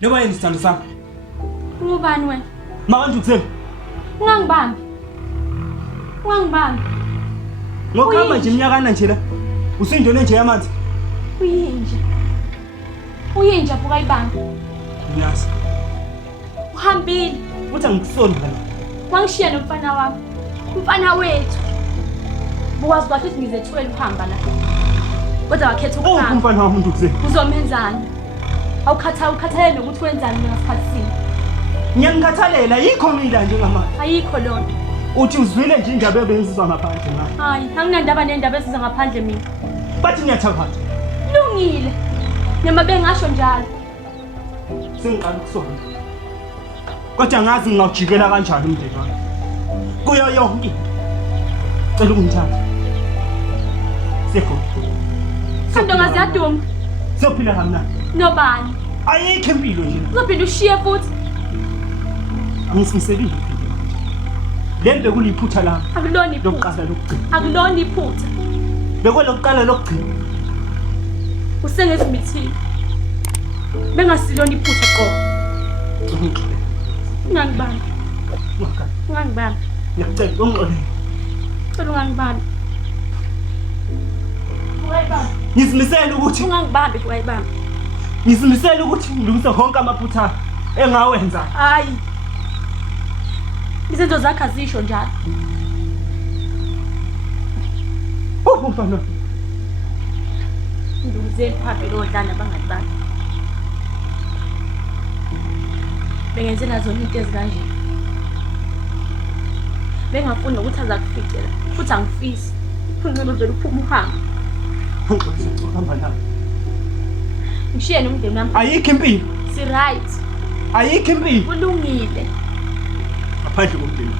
Noma yini sithando sami? Ngubani wena? Manje ukuseni? Ungangibambi. Ungangibambi. Ngokhamba nje iminyakana nje la. Usindone nje yamanzi. Uyinja buka ibanga. Ngiyazi. Uhambile. Uthi angikusoni ngala. Wangishiya nomfana wami. Umfana wethu. Buwazi kahle ukuthi ngizethwela uhamba la. Kodwa wakhetha ukuhamba. Umfana wami umuntu ukuseni. Uzomenzani? Awukhathalele nokuthi wenzani ngasikhathini. Ngiyangikhathalela yikho mina njengamanje. Ayikho lona. Uthi uzwile nje indaba ebenzizwa ngaphandle ngayo. Hayi, anginandaba nendaba esizwa ngaphandle mina. Bathi ngiyathakatha. Lungile. Noma bengasho njalo. Sengiqala ukusona. Kodwa ngazi ngingawujikela kanjani umndeni wami. Kuyo yonke. Cela ungithathe. Sekho. Sando ngaziyaduma. Sophila kamnandi. Nobani? Ayikho impilo nje. Uzophinda ushiye futhi. Angisiselile. Lembe kuliphutha la. Akulona iphutha. Lokuqala lokugcina. Akulona iphutha. Bekwelokuqala lokugcina. Usengezimithile. Bengasilona iphutha qo. Ungangibani. Ungangibani. Ngiyacela ungixolele. Cela ungangibani. Wayibani. Ngizimisela ukuthi ungangibambi wayibani. Ngizimisela ukuthi ngilungise konke amaphutha engawenza. Hayi. Izinto zakhe azisho njalo. Mfana. Nduze phakathi lodlana bangani bami. Bengenze nazo into ezikanje. Bengafuna ukuthi azakuficela futhi angifisi. Ungcela uvela uphuma uhamba. Uhamba nami. Ngishiye nomndeni wami. Ayikho impilo. Si right. Ayikho impilo. Kulungile. Ngaphandle komndeni.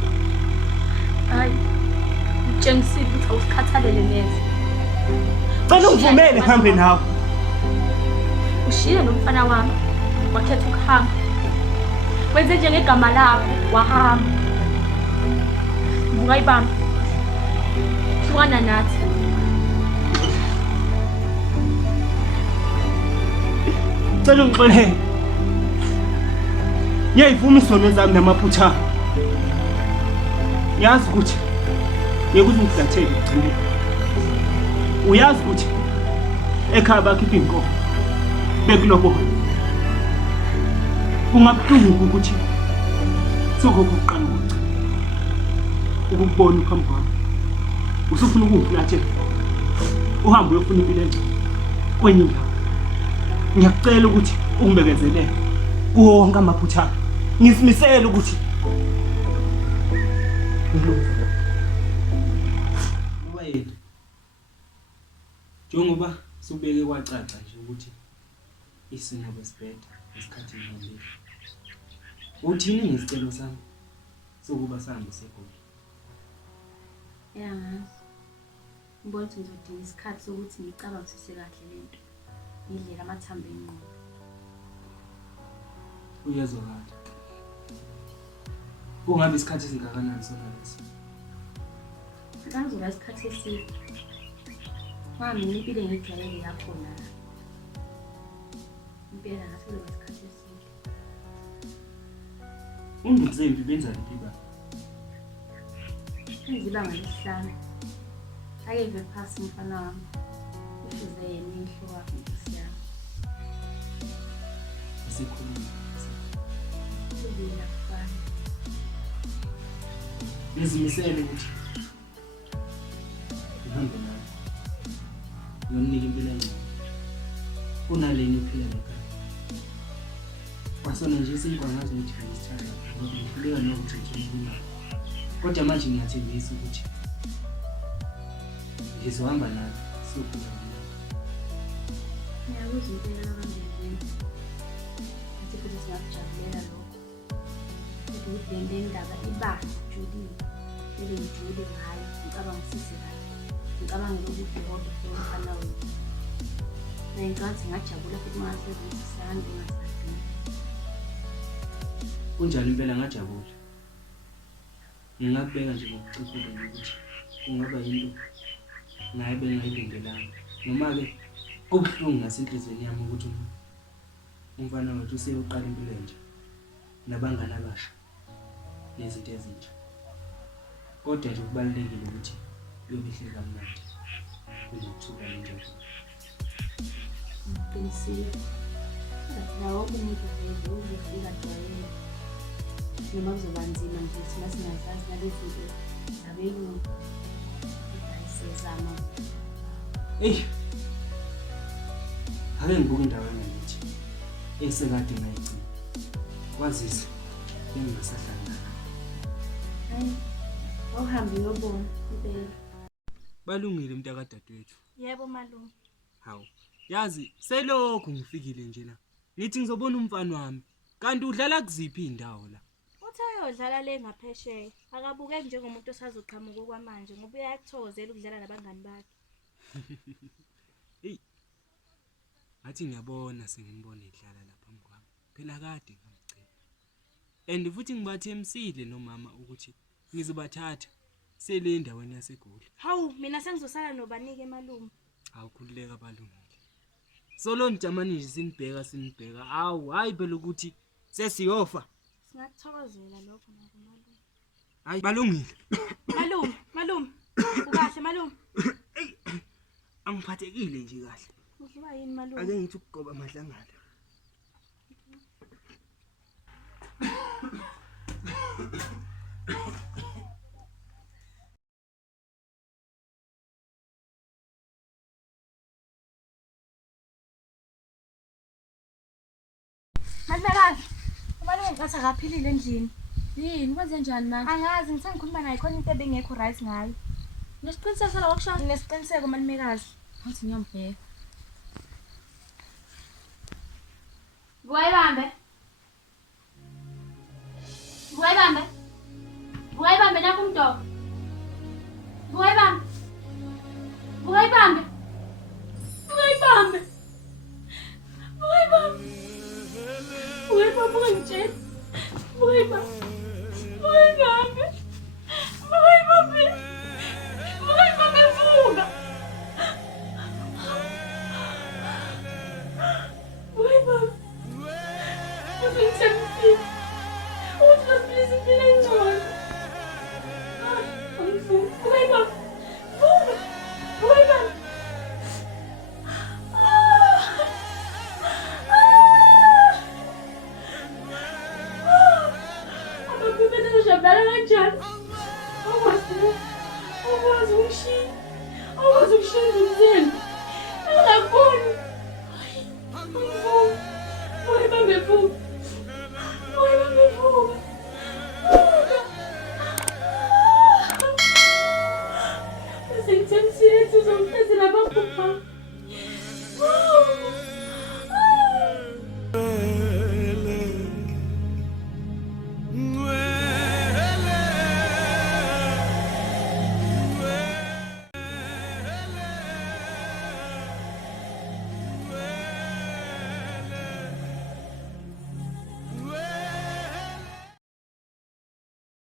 Hayi. Utshengisile ukuthi awusikhathalele neze. Cela ungivumele ngihambe nawe. Ushiye nomfana wami. Wakhetha ukuhamba. Wenze njengegama lakho wahamba. Ungayibamba. Hlukana nathi. Cela ungixolele. Ngiyayivuma isono zami namaphutha. Yazi ukuthi ngekuthi ngiflathele ugcine. Uyazi ukuthi ekhaya bakhipha inkomo bekulobola. Kungabuhlungu ukuthi sokokuqala ukugcina. Ukubona phambi kwami. Usufuna ukungiflathela. Uhambe uyofuna impilo engcono kwenye indawo. Ngiyakucela ukuthi ungibekezelele kuwo wonke amaphutha. Ngisimisele ukuthi Wayini. Njengoba subeke kwacaca nje ukuthi isimo besibhedla esikhathini manje. Uthini ngesicelo sami sokuba sihambe segoli? Yazi. Ngibona ukuthi ngizodinga isikhathi sokuthi ngicabangisise kahle lento. Ngidlela amathambo engqondo. Uyezwakala. Kungabe isikhathi esingakanani sona lesi? Kangizoba isikhathi eside. Mami impilo engijwayele yakho la. Impela ngasezoba isikhathi eside. Ungizempi benza liba. Izibanga lesihlanu. Ayeve phasi umfana wami. Ufuze yena inhlo wakhe nkosiyami. Isikhuluma. Ubila kufana. Ngizimisele ukuthi ngihambe nawe. Ngiyomnika impilo engcono. Kunaleni iphila ekhaya. Wasona nje sengikwangazi ukuthi ngiyithanda ngoba ngihluleka nokuthethela imali. Kodwa manje ngiyathembisa ukuthi ngizohamba nawe sokuba nawe. Ngiyakuzwa impela kanjani. Athi futhi siyakujabulela lokho. Ukuthi le ndaba ibanga ujulile. Ile ujule ngayo ngicabangisise kahle. Ngicabangela ukuthi kodwa umfana wethu. Ngicabanga ngajabula futhi ngasebenzisana ngasadini. Kunjani impela ngajabula. Ngingakubeka nje ngokucikile ukuthi kungaba yinto naye bengayilindelanga. Noma ke kubuhlungu nasenhlizweni yami ukuthi umfana wethu useyoqala impilo entsha nabangani abasha nezinto ezintsha. Kodwa nje kubalulekile ukuthi uyobihle kamnandi kunokuthuka nenjabulo. Ngiqinisile. Nawo umuntu vele uzofika jwayele. Noma kuzoba nzima nje thina singazazi nalezi zinto zabelungu. Ayisezama. Ake ngibuke indawo yangakithi esekade ngayigcina. Kwazise engingasahlangana. Hayi. Awuhambe uyobona impela. Balungile mntakadadewethu. Yebo malume. Hawu. Yazi selokhu ngifikile nje la. Ngithi ngizobona umfana wami. Kanti udlala kuziphi indawo la? Uthi ayodlala le ngaphesheya. Akabukeki njengomuntu osazoqhamuka kwamanje ngoba uyakuthokozela ukudlala nabangani bakhe. Athi ngiyabona sengimbona edlala lapha mkwami. Phela kade ngamcela. And futhi ngibathemsile nomama ukuthi ngizobathatha sele endaweni yaseGoli. Hawu mina sengizosala nobanike malume. Awukhululeka balungile. Solo njamani nje sinibheka. Awu hayi phela ukuthi sesiyofa. Singakuthokozela lokho malume. Hayi balungile. Malume. Ukahle malume. Angiphathekile nje kahle. Udliwa yini malume? Ake ngithi ukugoba madlangala. Madlakazi. Malume ngathi akaphilile endlini. Yini kwenze njani manje? Angazi ngisangikhuluma naye khona into ebengekho right ngayo. Nesiqiniseko sala wakusho? Nesiqiniseko malumekazi. Athi ngiyambheka. Buwayibambe nakho umdoko. Buwayibambe. Ungangitsheli. Buwayibambe. Vuka. Buwayibambe. Uzingithembisile. Uzosiphilisa impilo engcono. Buwayibambe. Buwayibambe. Abaphumelele uzodlala kanjani? Awazi ukushinza umzimba. Angakuboni. Buwayibambe vuka. Sengithembisile ukuthi uzongifezela abaphupha.